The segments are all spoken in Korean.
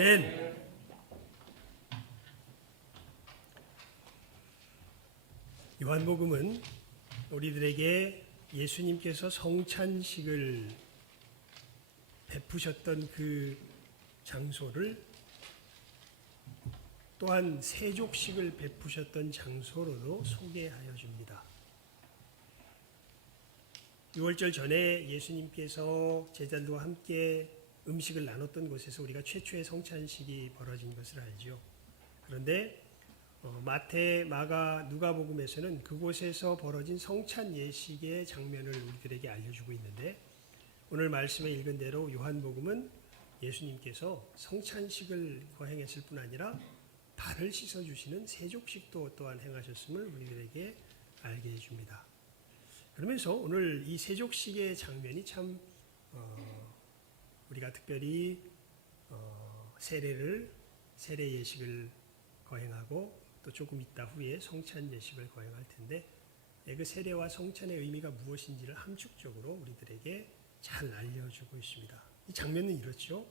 아멘. 요한복음은 우리들에게 예수님께서 성찬식을 베푸셨던 그 장소를 또한 세족식을 베푸셨던 장소로도 소개하여 줍니다. 6월절 전에 예수님께서 제자들과 함께 음식을 나눴던 곳에서 우리가 최초의 성찬식이 벌어진 것을 알죠. 그런데 마태, 마가, 누가복음에서는 그곳에서 벌어진 성찬 예식의 장면을 우리들에게 알려주고 있는데, 오늘 말씀에 읽은 대로 요한복음은 예수님께서 성찬식을 거행했을 뿐 아니라 발을 씻어주시는 세족식도 또한 행하셨음을 우리들에게 알게 해줍니다. 그러면서 오늘 이 세족식의 장면이 참 우리가 특별히 세례 예식을 거행하고 또 조금 있다 후에 성찬 예식을 거행할 텐데, 그 세례와 성찬의 의미가 무엇인지를 함축적으로 우리들에게 잘 알려주고 있습니다. 이 장면은 이렇죠.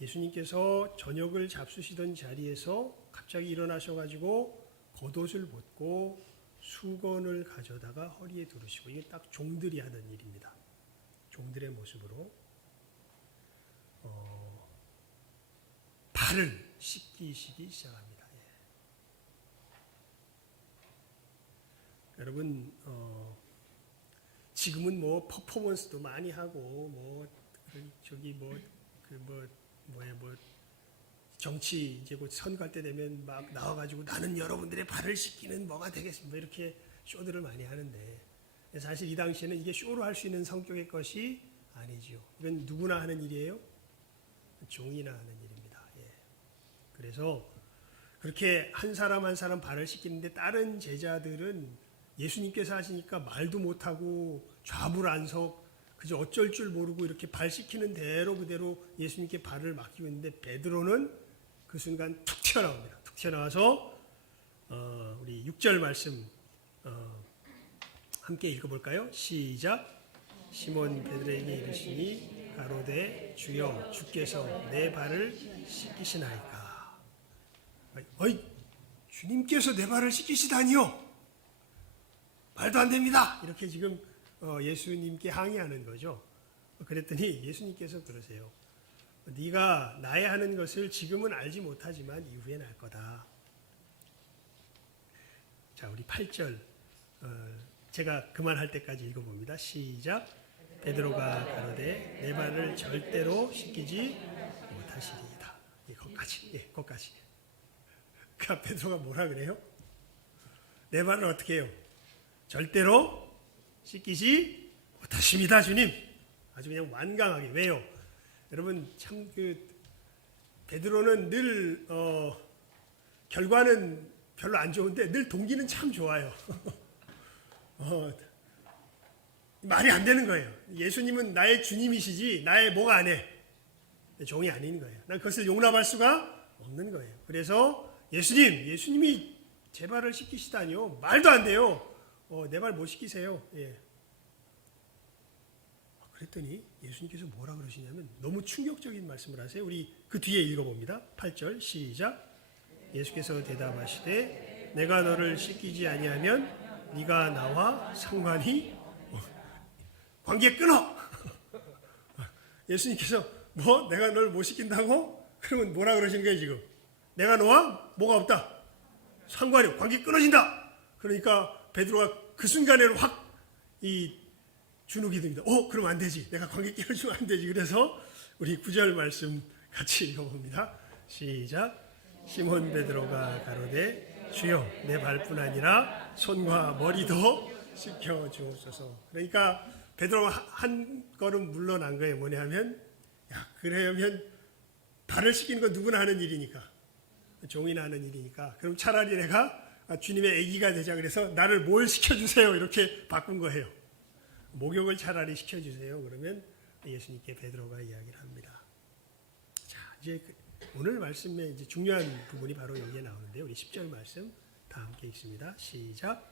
예수님께서 저녁을 잡수시던 자리에서 갑자기 일어나셔가지고 겉옷을 벗고 수건을 가져다가 허리에 두르시고, 이게 딱 종들이 하는 일입니다. 종들의 모습으로 발을 씻기시기 시작합니다. 여러분, 지금은 뭐 퍼포먼스도 많이 하고 정치 이제 곧 선거할 때 되면 막 나와가지고 나는 여러분들의 발을 씻기는 뭐가 되겠습니다, 이렇게 쇼들을 많이 하는데, 사실 이 당시에는 이게 쇼로 할 수 있는 성격의 것이 아니죠. 이건 누구나 하는 일이에요. 종이나 하는 일입니다. 그래서 그렇게 한 사람 한 사람 발을 씻기는데, 다른 제자들은 예수님께서 하시니까 말도 못하고 좌불안석, 그저 어쩔 줄 모르고 이렇게 발 씻기는 대로 그대로 예수님께 발을 맡기고 있는데, 베드로는 그 순간 툭 튀어나옵니다. 툭 튀어나와서 우리 6절 말씀 함께 읽어볼까요? 시작. 시몬 베드로에게 이르시니 가로되 주여 주께서 내 발을 씻기시나이까. 어이, 주님께서 내 발을 씻기시다니요? 말도 안 됩니다. 이렇게 지금 예수님께 항의하는 거죠. 그랬더니 예수님께서 그러세요. 네가 나의 하는 것을 지금은 알지 못하지만 이후엔 알 거다. 자, 우리 8절 제가 그만할 때까지 읽어봅니다. 시작. 베드로가 가로되 내 발을 절대로 씻기지 못하시리이다. 거기까지. 그러니까 베드로가 뭐라 그래요? 내 발을 어떻게 해요? 절대로 씻기지 못하십니다, 주님. 아주 그냥 완강하게. 왜요? 여러분, 참 베드로는 늘 결과는 별로 안 좋은데 늘 동기는 참 좋아요. 말이 안 되는 거예요. 예수님은 나의 주님이시지 나의 뭐가 안 해. 종이 아닌 거예요. 난 그것을 용납할 수가 없는 거예요. 그래서 예수님이 제 발을 씻기시다니요? 말도 안 돼요. 내 발 못 씻기세요. 그랬더니 예수님께서 뭐라 그러시냐면 너무 충격적인 말씀을 하세요. 우리 그 뒤에 읽어봅니다. 8절 시작. 예수께서 대답하시되 내가 너를 씻기지 아니하면 네가 나와 상관이 관계 끊어. 예수님께서 뭐 내가 널 못 씻긴다고? 그러면 뭐라 그러신 거예요 지금? 내가 너와 뭐가 없다. 상관이 관계 끊어진다. 그러니까 베드로가 그 순간에는 확 이 주눅이 듭니다. 그럼 안 되지. 내가 관계 끊어주면 안 되지. 그래서 우리 9절 말씀 같이 읽어봅니다. 시작. 시몬 베드로가 가로되 주여 내 발뿐 아니라 손과 머리도 씻겨 주옵소서. 그러니까 베드로가 한 걸음 물러난 거예요. 뭐냐면 그러면 발을 씻기는 건 누구나 하는 일이니까, 종이나 하는 일이니까, 그럼 차라리 내가 주님의 아기가 되자 그래서 나를 뭘 시켜주세요 이렇게 바꾼 거예요. 목욕을 차라리 시켜주세요. 그러면 예수님께 베드로가 이야기를 합니다. 자, 이제 오늘 말씀의 이제 중요한 부분이 바로 여기에 나오는데, 우리 10절 말씀 다 함께 읽습니다. 시작.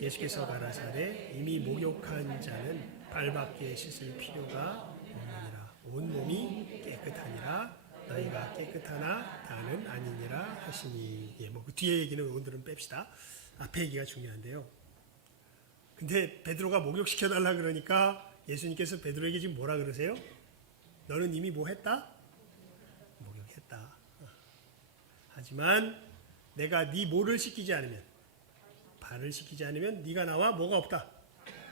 예수께서 가라사대 이미 목욕한 자는 발밖에 씻을 필요가 없느니라. 온 몸이 깨끗하니라. 너희가 깨끗하나 다는 아니니라 하시니. 예, 뭐 그 뒤에 얘기는 오늘은 뺍시다. 앞에 얘기가 중요한데요. 근데 베드로가 목욕시켜달라 그러니까 예수님께서 베드로에게 지금 뭐라 그러세요? 너는 이미 뭐 했다? 목욕했다. 하지만 내가 네 뭐를 씻기지 않으면, 발을 씻기지 않으면 네가 나와 뭐가 없다?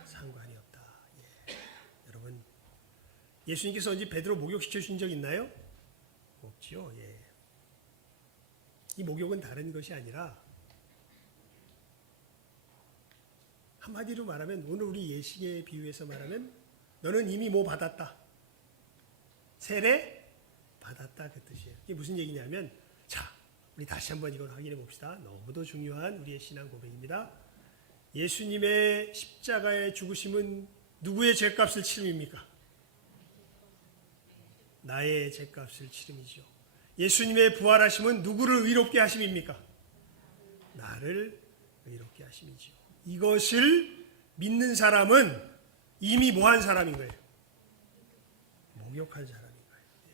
상관이 없다. 예. 여러분, 예수님께서 언제 베드로 목욕시켜 주신 적 있나요? 없지요. 예. 이 목욕은 다른 것이 아니라 한마디로 말하면, 오늘 우리 예식의 비유에서 말하면 너는 이미 뭐 받았다? 세례 받았다, 그 뜻이에요. 이게 무슨 얘기냐면, 자, 우리 다시 한번 이걸 확인해 봅시다. 너무도 중요한 우리의 신앙 고백입니다. 예수님의 십자가의 죽으심은 누구의 죄값을 치름입니까? 나의 죄값을 치름이죠. 예수님의 부활하심은 누구를 의롭게 하심입니까? 나를 의롭게 하심이죠. 이것을 믿는 사람은 이미 뭐한 사람인 거예요? 목욕한 사람인 거예요. 예.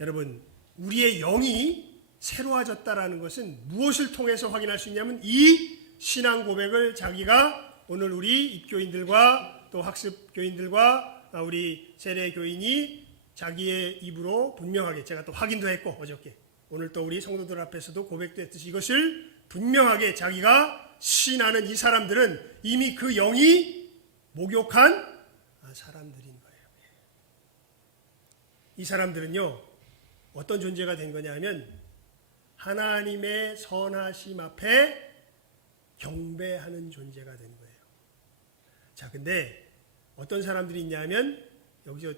여러분, 우리의 영이 새로워졌다라는 것은 무엇을 통해서 확인할 수 있냐면, 이 신앙 고백을 자기가 오늘 우리 입교인들과 또 학습교인들과 우리 세례교인이 자기의 입으로 분명하게, 제가 또 확인도 했고 어저께 오늘 또 우리 성도들 앞에서도 고백도 했듯이, 이것을 분명하게 자기가 신하는 이 사람들은 이미 그 영이 목욕한 사람들인 거예요. 이 사람들은요, 어떤 존재가 된 거냐 하면 하나님의 선하심 앞에 경배하는 존재가 된 거예요. 자, 근데 어떤 사람들이 있냐 하면, 여기서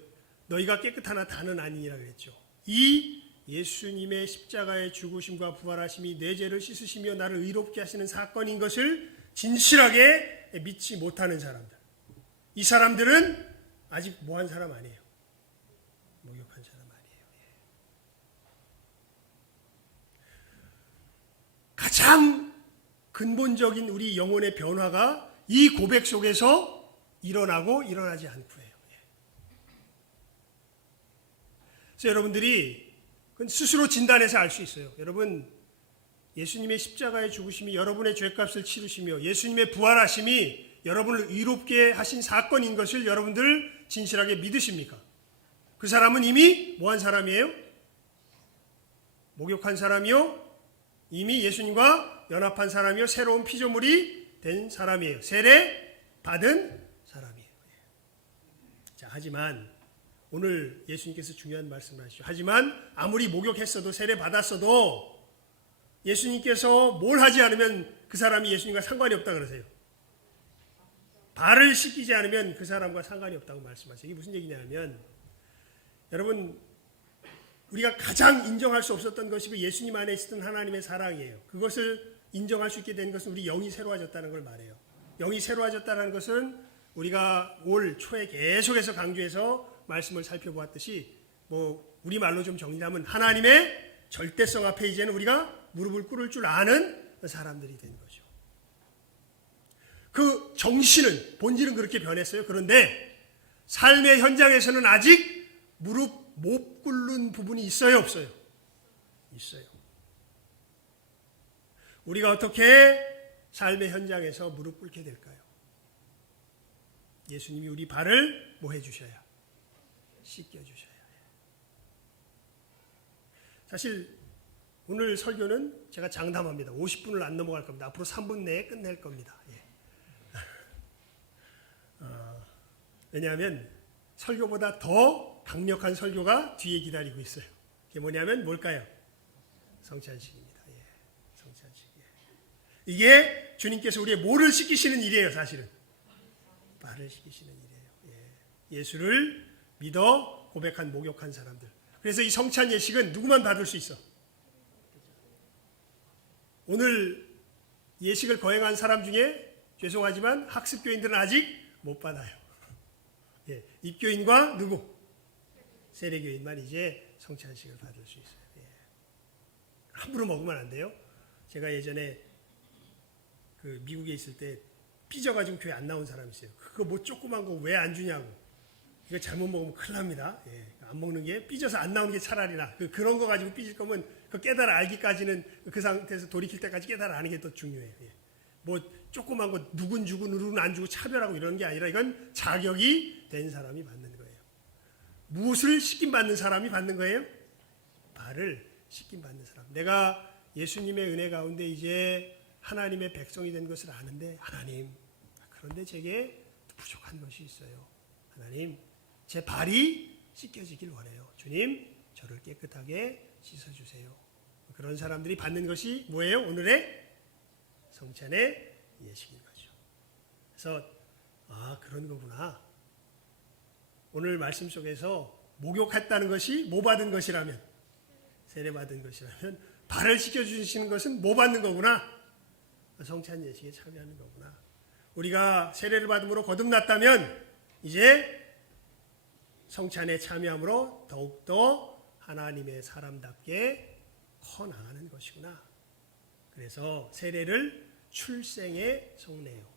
너희가 깨끗하나 다는 아니니라 그랬죠. 이 예수님의 십자가의 죽으심과 부활하심이 내 죄를 씻으시며 나를 의롭게 하시는 사건인 것을 진실하게 믿지 못하는 사람들. 이 사람들은 아직 뭐한 사람 아니에요. 목욕한 사람 아니에요. 가장 근본적인 우리 영혼의 변화가 이 고백 속에서 일어나고 일어나지 않고 해요. 그래서 여러분들이 그건 스스로 진단해서 알 수 있어요. 여러분, 예수님의 십자가의 죽으심이 여러분의 죄값을 치르시며 예수님의 부활하심이 여러분을 의롭게 하신 사건인 것을 여러분들 진실하게 믿으십니까? 그 사람은 이미 뭐한 사람이에요? 목욕한 사람이요, 이미 예수님과 연합한 사람이요, 새로운 피조물이 된 사람이에요. 세례 받은 사람이에요. 자, 하지만 오늘 예수님께서 중요한 말씀을 하시죠. 하지만 아무리 목욕했어도 세례 받았어도 예수님께서 뭘 하지 않으면 그 사람이 예수님과 상관이 없다 그러세요. 발을 씻기지 않으면 그 사람과 상관이 없다고 말씀하세요. 이게 무슨 얘기냐면, 여러분, 우리가 가장 인정할 수 없었던 것이 그 예수님 안에 있었던 하나님의 사랑이에요. 그것을 인정할 수 있게 된 것은 우리 영이 새로워졌다는 걸 말해요. 영이 새로워졌다는 것은 우리가 올 초에 계속해서 강조해서 말씀을 살펴보았듯이, 뭐 우리말로 좀 정리하면 하나님의 절대성 앞에 이제는 우리가 무릎을 꿇을 줄 아는 사람들이 된 거죠. 그 정신은, 본질은 그렇게 변했어요. 그런데 삶의 현장에서는 아직 무릎 못 꿇는 부분이 있어요, 없어요? 있어요. 우리가 어떻게 삶의 현장에서 무릎 꿇게 될까요? 예수님이 우리 발을 뭐 해주셔야? 씻겨주셔야 해요. 사실 오늘 설교는 제가 장담합니다. 50분을 안 넘어갈 겁니다. 앞으로 3분 내에 끝낼 겁니다. 예. 왜냐하면 설교보다 더 강력한 설교가 뒤에 기다리고 있어요. 그게 뭐냐면 뭘까요? 성찬식입니다. 예. 성찬식. 예. 이게 주님께서 우리의 뭐를 씻기시는 일이에요, 사실은. 발을 씻기시는 일이에요. 예. 예수를 믿어 고백한 목욕한 사람들. 그래서 이 성찬 예식은 누구만 받을 수 있어? 오늘 예식을 거행한 사람 중에 죄송하지만 학습교인들은 아직 못 받아요. 예, 입교인과 누구? 세례교인만 이제 성찬식을 받을 수 있어요. 예. 함부로 먹으면 안 돼요. 제가 예전에 그 미국에 있을 때 삐져가지고 교회 안 나온 사람이 있어요. 그거 뭐 조그만 거 왜 안 주냐고. 이거 잘못 먹으면 큰일 납니다. 예, 안 먹는 게 삐져서 안 나오는 게 차라리 나. 그런 거 가지고 삐질 거면 그 깨달아 알기까지는 그 상태에서 돌이킬 때까지 깨달아 아는 게 더 중요해요. 예. 뭐 조그만 거 누군 주고 누군 안 주고 차별하고 이런 게 아니라 이건 자격이 된 사람이 받는 거예요. 무엇을 시킴 받는 사람이 받는 거예요? 발을 시킴 받는 사람. 내가 예수님의 은혜 가운데 이제 하나님의 백성이 된 것을 아는데 하나님, 그런데 제게 부족한 것이 있어요. 하나님, 제 발이 씻겨지길 원해요. 주님, 저를 깨끗하게 씻어주세요. 그런 사람들이 받는 것이 뭐예요? 오늘의 성찬의 예식인 거죠. 그래서 그런 거구나. 오늘 말씀 속에서 목욕했다는 것이 뭐 받은 것이라면, 세례 받은 것이라면 발을 씻겨주시는 것은 뭐 받는 거구나. 성찬 예식에 참여하는 거구나. 우리가 세례를 받음으로 거듭났다면 이제 성찬에 참여함으로 더욱더 하나님의 사람답게 커 나가는 것이구나. 그래서 세례를 출생의 성례요,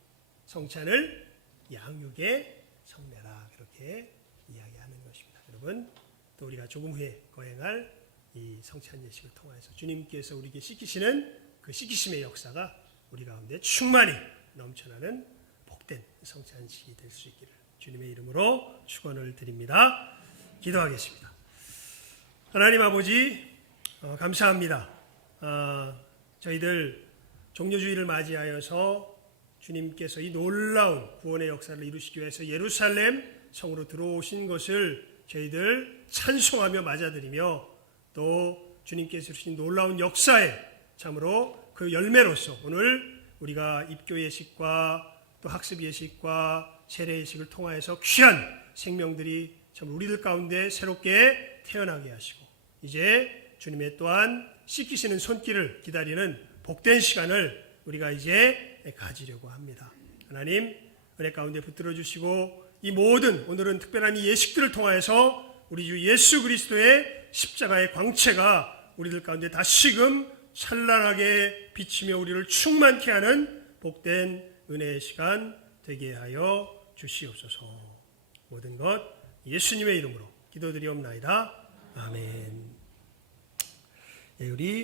성찬을 양육의 성례라, 그렇게 이야기하는 것입니다. 여러분, 또 우리가 조금 후에 거행할 이 성찬 예식을 통해서 주님께서 우리에게 씻기시는 그 씻기심의 역사가 우리 가운데 충만히 넘쳐나는 복된 성찬식이 될 수 있기를 주님의 이름으로 축원을 드립니다. 기도하겠습니다. 하나님 아버지, 감사합니다. 저희들 종료주의를 맞이하여서 주님께서 이 놀라운 구원의 역사를 이루시기 위해서 예루살렘 성으로 들어오신 것을 저희들 찬송하며 맞아들이며, 또 주님께서 주신 놀라운 역사에 참으로 그 열매로서 오늘 우리가 입교 예식과 또 학습 예식과 세례 예식을 통하여서 귀한 생명들이 참 우리들 가운데 새롭게 태어나게 하시고, 이제 주님의 또한 씻기시는 손길을 기다리는 복된 시간을 우리가 이제 가지려고 합니다. 하나님, 은혜 가운데 붙들어 주시고, 이 모든 오늘은 특별한 이 예식들을 통하여서 우리 주 예수 그리스도의 십자가의 광채가 우리들 가운데 다시금 찬란하게 비치며 우리를 충만케 하는 복된 은혜의 시간 되게 하여 주시옵소서. 모든 것 예수님의 이름으로 기도드리옵나이다. 아멘. 우리